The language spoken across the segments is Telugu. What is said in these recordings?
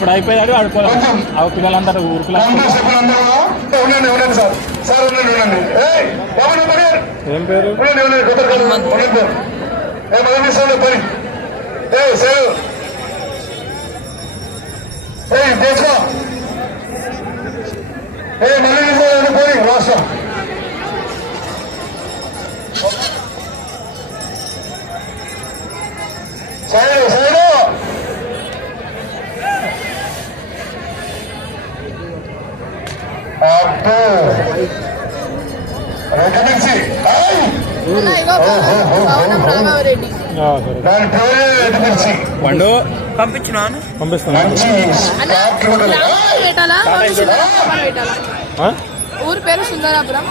ఇప్పుడు అయిపోయాడు ఆడుకోవాలి పిల్లలందరూ ఊరుకులా ఏం పేరు పోయి రాష్ట్రం సైడు సైడు అబ్బో రెడ్డి పండు పంపించినాను పంపిస్తాను ఊరు పేరు సుందరాపురం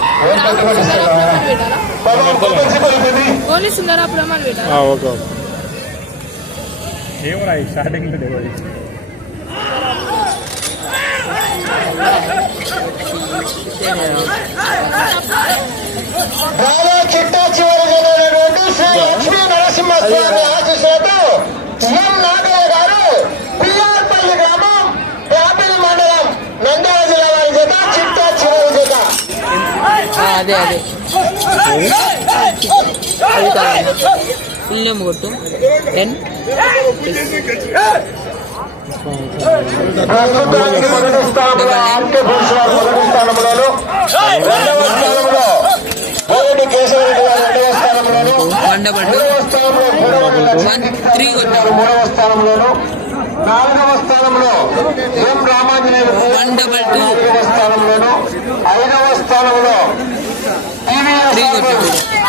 ఓన్లీ సుందరాపురం అని పెట్టాలి. ఓకే ఓకే ఏమరా స్టార్టింగ్ చిట్టా చివరి నరసింహస్వామి ఆశీస్సులతో ఎం నాగయ్య గారు పిల్లార్పల్లి గ్రామం యాపిల్ మండలం నంద్యాల జిల్లా వారి చేత చిట్టా చివరి చేత అదే అదే ఫుల్ నేమ్ కొట్టు 10 ప్రస్తుతానికి మొదటి స్థానంలో ఆర్కే పురుషుల మొదటి స్థానంలోను రెండవ స్థానంలో కోరెడ్డి కేశవరెడ్డి గారు రెండవ స్థానంలోను మూడవ స్థానంలో మూడవ స్థానంలోను నాలుగవ స్థానంలో ఎం రామాంజనేయులు నాలుగవ స్థానంలోను ఐదవ స్థానంలో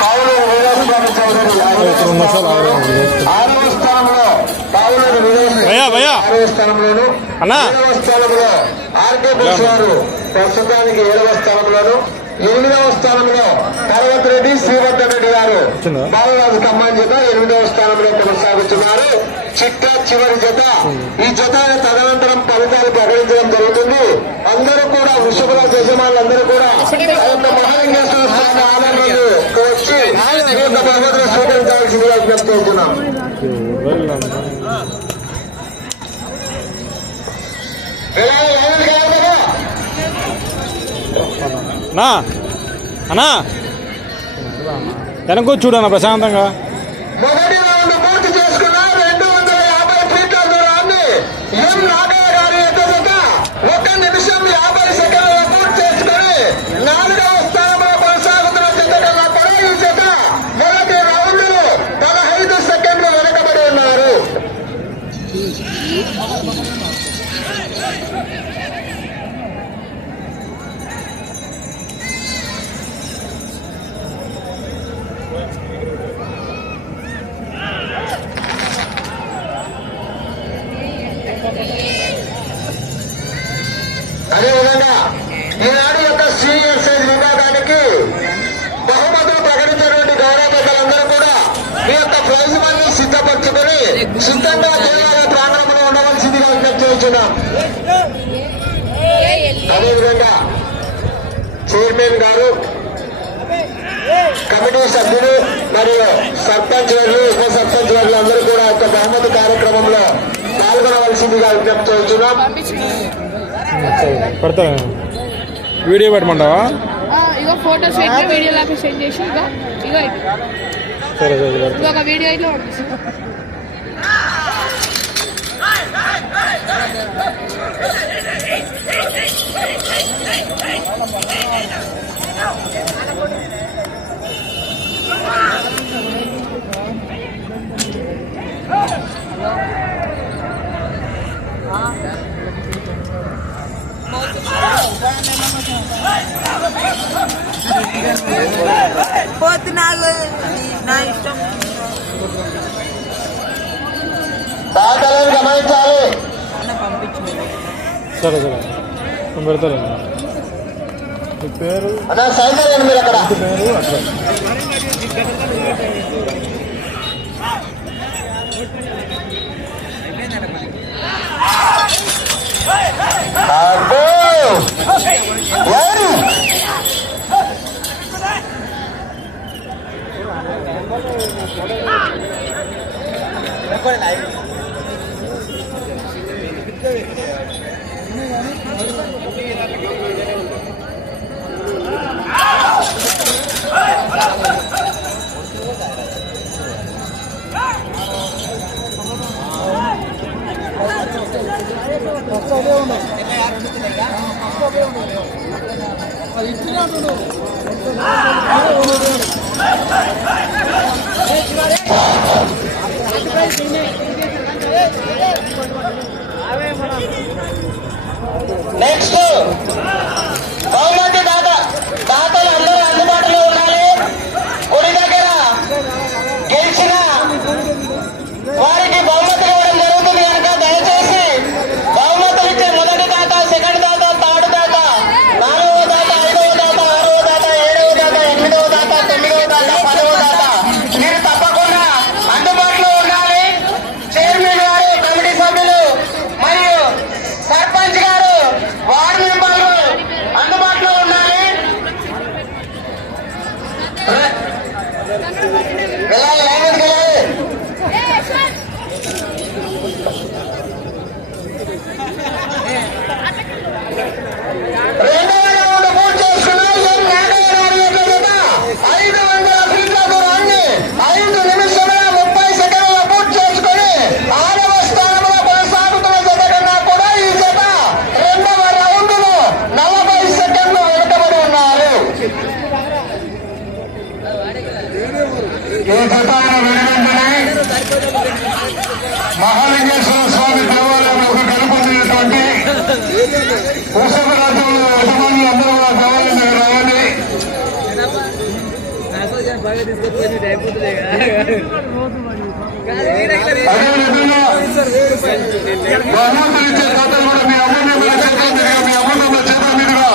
పావులూరు వీరస్వామి చౌదరి ఆరవ స్థానంలో పావులూరు వీరస్వామి ఆరవ స్థానంలోను ఏడవ స్థానంలో ఆర్కే బుల్స్ వారు ప్రస్తుతానికి 7వ స్థానంలోను 8వ స్థానంలో పర్వత్ రెడ్డి శ్రీవర్ధన్ రెడ్డి గారు బాలరాజు ఖమ్మం జత 8వ స్థానంలో కొనసాగుతున్నారు. చిట్టా చివరి జత ఈ జత తదనంతరం ఫలితాలు ప్రకటించడం జరుగుతుంది. అందరూ కూడా వృషభరాజు యజమానులందరూ కూడా ఆ యొక్క మహాలింగేశ్వర స్వామి ఆలయంలో వచ్చి ఈ యొక్క బహుమతులు స్వీకరించాల్సిందిగా విజ్ఞప్తి చేస్తున్నాం. అన్నా వెనక చూడన్నా ప్రశాంతంగా మొదటి రౌండ్ పూర్తి చేసుకున్న 250 ఫీట్ల దూరాన్ని ఎం నాగయ్య గారి ఎదుట 1 నిమిషం 50 సెకండ్ల పూర్తి చేసుకుని 4వ స్థానంలో కొనసాగుతున్న జత కన్నా కూడా ఈ జత మొదటి రౌండ్ 15 సెకండ్లు వెనకబడి ఉన్నారు. అదేవిధంగా ఈనాడు యొక్క సీనియర్ సైజ్ విభాగానికి బహుమతులు ప్రకటించినటువంటి గౌరవ పెద్దలందరూ కూడా మీ యొక్క ప్రైజ్ మనీ సిద్ధపరచుకొని సిద్ధంగా దేవాలయ ప్రాంగణంలో ఉండవలసిందిగా విజ్ఞప్తి చేస్తున్నాం. అదేవిధంగా చైర్మన్ గారు, కమిటీ సభ్యులు మరియు సర్పంచ్ వర్లు, ఉప సర్పంచ్ వర్లు అందరూ కూడా యొక్క బహుమతి కార్యక్రమంలో పాల్గొనవలసిందిగా విజ్ఞప్తి చేస్తున్నాం. పడతా వీడియో పెట్టమంటావా? ఇగో ఫోటోస్ పెట్టి వీడియో లాగా సెండ్ చేసి ఇగో సరే ఒక వీడియో ఇట్లా పంపిస్తాను. పోతున్నాను నా ఇష్టం. గమనించాలి. పంపించు. సరే సరే పెడతారు. మీ పేరు మీరు అక్కడ పేరు అట్లా Recuerden ahí. నెక్స్ట్ బహుమతి దాతలు అందరూ అందుబాటులో ఉండాలి. గుడి దగ్గర గెలిచిన వారికి బహుమతులు ఇవ్వడం జరుగుతుంది కనుక దయచేసి బహుమతులు ఇచ్చే మొదటి దాత, సెకండ్ దాత, థర్డ్ దాత, 4వ దాత, 5వ దాత, 6వ దాత, 7వ దాత, 8వ దాత, 9వ దాత, 10వ దాత మీరు తప్పకుండా అందుబాటులో ఉండాలి. చైర్మన్ గారు, కమిటీ సభ్యులు మరియు సర్పంచ్ గారు, వార్డు మెంబర్లు అందుబాటులో ఉండాలి. వెళ్ళాలి, లైన్ మీదకి వెళ్ళాలి. రెండవ రౌండ్ పూర్తి చేసుకున్నాం. ఎం నాగయ్యరావు యొక్క జత 500 ఫీట్ల దూరాన్ని 5 నిమిషముల 30 సెకండ్ల పూర్తి చేసుకుని 6వ స్థానంలో కొనసాగుతున్న జత కన్నా కూడా ఈ జత రెండవ రౌండ్ లో 40 సెకండ్లు వెనుకబడి ఉన్నారు. ఈ జత వెనుకంటనే మహాలింగేశ్వర స్వామి దేవాలయంలో గెలుపొందినటువంటి వృషభ రాజ్యంలో యజమానులు అందరూ కూడా దేవాలయం దగ్గర రావాలి. అదేవిధంగా బహుమతులు ఇచ్చే దాతలు కూడా మీ అమూల్యమైన చేతుల దగ్గర, మీ అమూల్యమైన చేతుల మీదుగా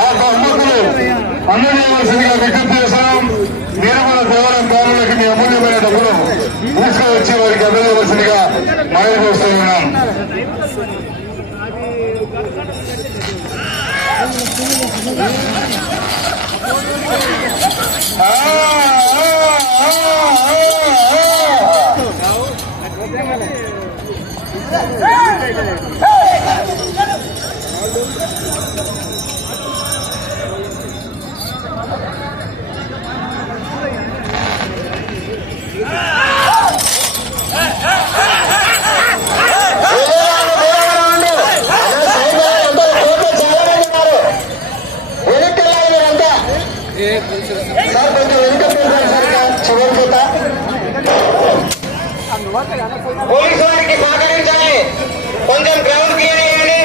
ఆ బహుమతులు అందజేయవలసిందిగా విజ్ఞప్తి చేస్తున్నాం. నీలమల దేవాలయం భవనంలోకి మీ అమూల్యమైన డబ్బులు తీసుకువచ్చి వారికి అందజేయవలసిందిగా మనవి చేస్తూ ఉన్నాం. సార్ కొంచెం వెనుక చివరి పూట పోలీసు వారికి సహకరించాలి. కొంచెం గ్రౌండ్ క్లియర్ చేయండి.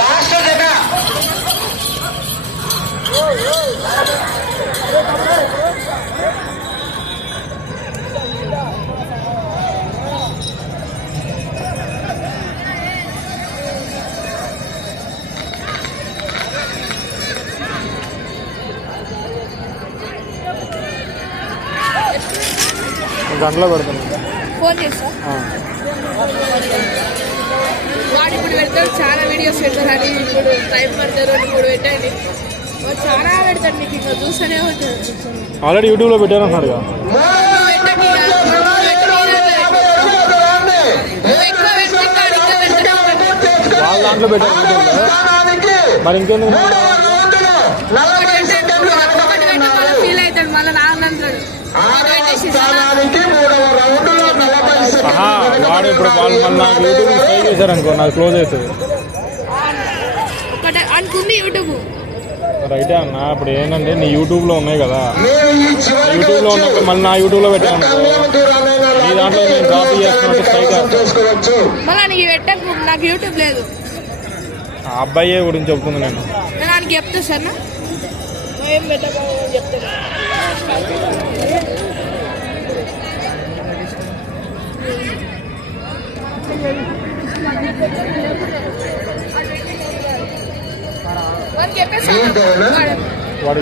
లాస్ట్ జత గంటలో పెడుతున్నా. ఫోన్ చేస్తా. వాడు ఇప్పుడు పెడతాడు, చాలా వీడియోస్ పెడతారు అని ఇప్పుడు టైం పడతారు. ఇప్పుడు పెట్టండి, వాడు చాలా పెడతాడు, నీకు ఇంకా చూస్తూనే ఉంటుంది. ఆల్రెడీ యూట్యూబ్లో పెట్టారన్నాడు కదా. వాళ్ళ దాంట్లో పెట్టారు మరి ఇంకెందుకు ఫీల్ అవుతాడు మళ్ళీ నాన్నంటాడు. వాడు ఇప్పుడు వాళ్ళు మళ్ళీ యూట్యూబ్ ట్రై చేశారు అనుకో, నాకు క్లోజ్ అవుతుంది. ఒకటే అనుకుంది యూట్యూబ్ రైటే అన్న. ఇప్పుడు ఏంటంటే నీ యూట్యూబ్లో ఉన్నాయి కదా, యూట్యూబ్లో ఉన్నప్పుడు మళ్ళీ నా యూట్యూబ్లో పెట్టాను అనుకో, నీ దాంట్లో నేను కాపీ చేస్తున్నట్టు స్ట్రైక్ మళ్ళీ నీకు పెట్టకు. నాకు యూట్యూబ్ లేదు. ఆ అబ్బాయి గురించి చెప్తుంది నేను. నేను ఆయనకి చెప్తా సార్, ఏం పెట్టకు చెప్తాను.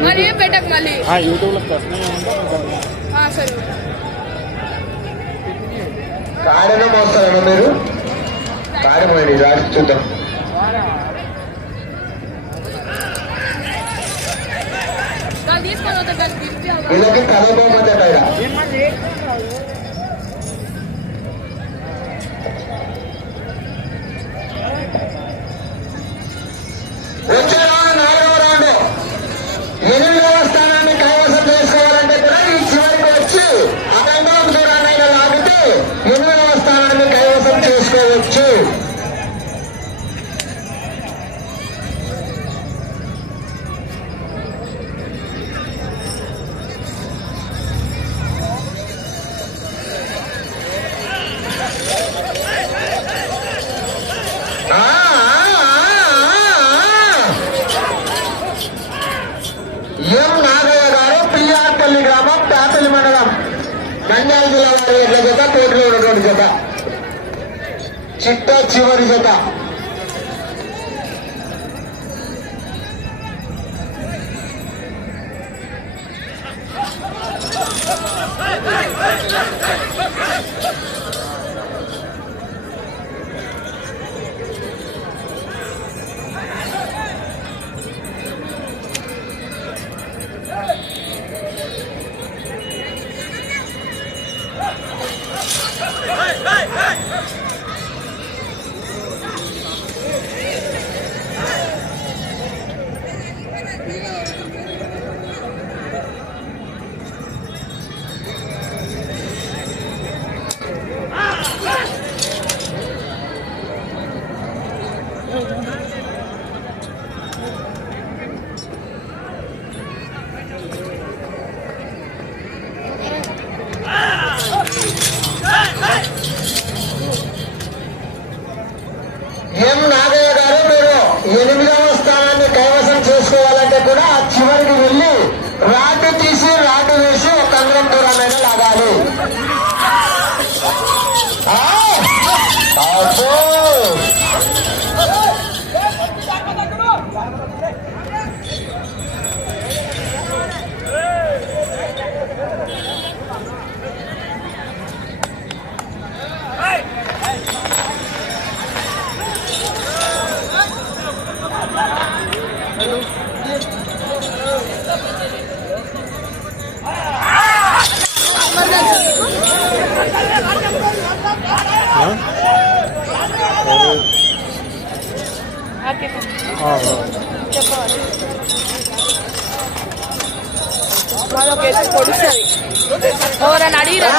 మరి ఏం పెట్టకు మళ్ళీ యూట్యూబ్లో సరే. కాడనే మోస్తారన్నా మీరు? కాడమోయండి, రాసి చూద్దాం. వీళ్ళకి కథ బహుమతి నంద్యాల జిల్లా వారి ఎడ్ల జత పోటీలో ఉన్నటువంటి జత చిట్ట చివరి జత. ఎం నాగయ్య గారు, మీరు 8వ స్థానాన్ని కైవసం చేసుకోవాలంటే కూడా చివరికి వెళ్ళి రాడ్డు తీసి రాడ్డు వేసి ఒక అంగం దూరమైన లాగాలి. పొడుస్తుంది ఎవరని అడిగిరా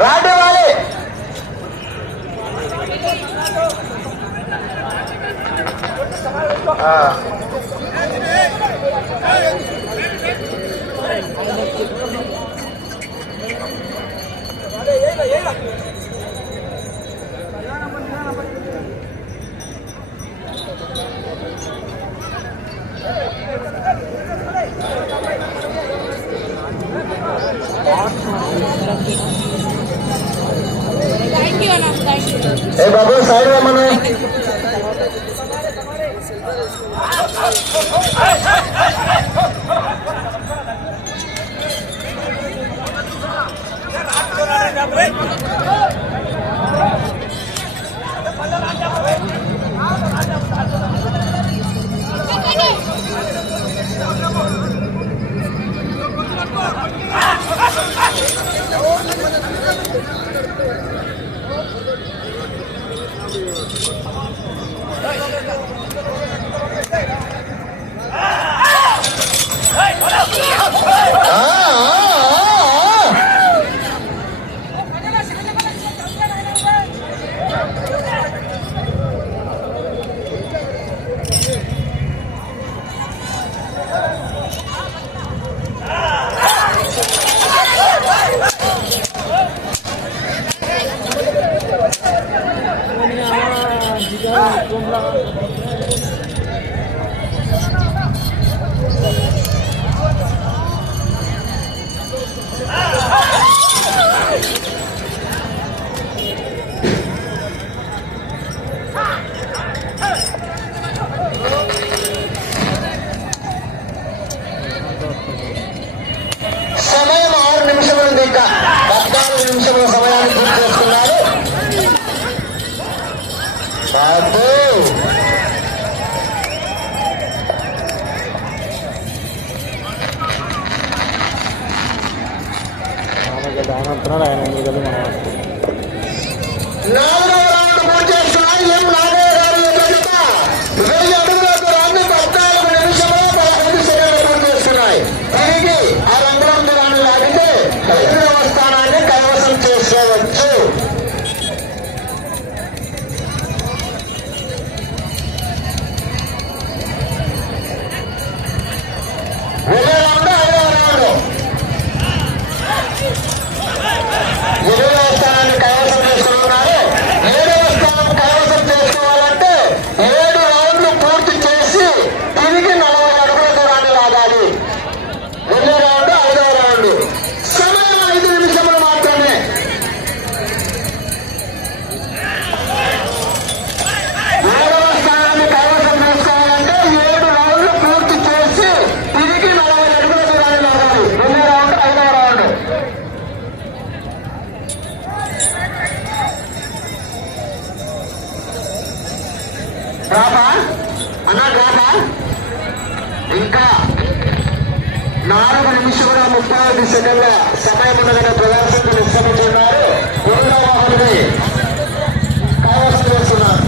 రాడు వాలి థ్యాంక్ యూ అన్న, thank you. A Babu side రమ్మను. సమయం 6 నిమిషములు ఉంది. ఇంకా 14 నిమిషముల సమయాన్ని పూర్తి చేస్తున్నారు. ఆయన ఎందుకు మనం 4వ రౌండ్ పూర్తి చేస్తున్నారు. ఎం నాగయ్య గారు 1000 అడుగుల దూరాన్ని 14 నిమిషంలో 15 సెకండ్లు పూర్తి చేస్తున్నాయి. తిరిగి ఆ రంగుల దూరాన్ని లాగితే 5వ స్థానాన్ని కైవసం చేసుకోవచ్చు. వెళ్ళే రౌండ్ 5వ రౌండ్. 7వ స్థానాన్ని కైవసం చేసుకున్నారు. 7వ స్థానం కైవసం చేసుకోవాలంటే 7 రౌండ్లు పూర్తి చేసి తిరిగి 40 అడుగుల దూరాన్ని లాగాలి. 30 సెకండ్ల సమయం ఉండగానే ప్రదర్శనకు నిష్క్రమించున్నారు. 8వ వాహనాన్ని కైవసం చేస్తున్నారు.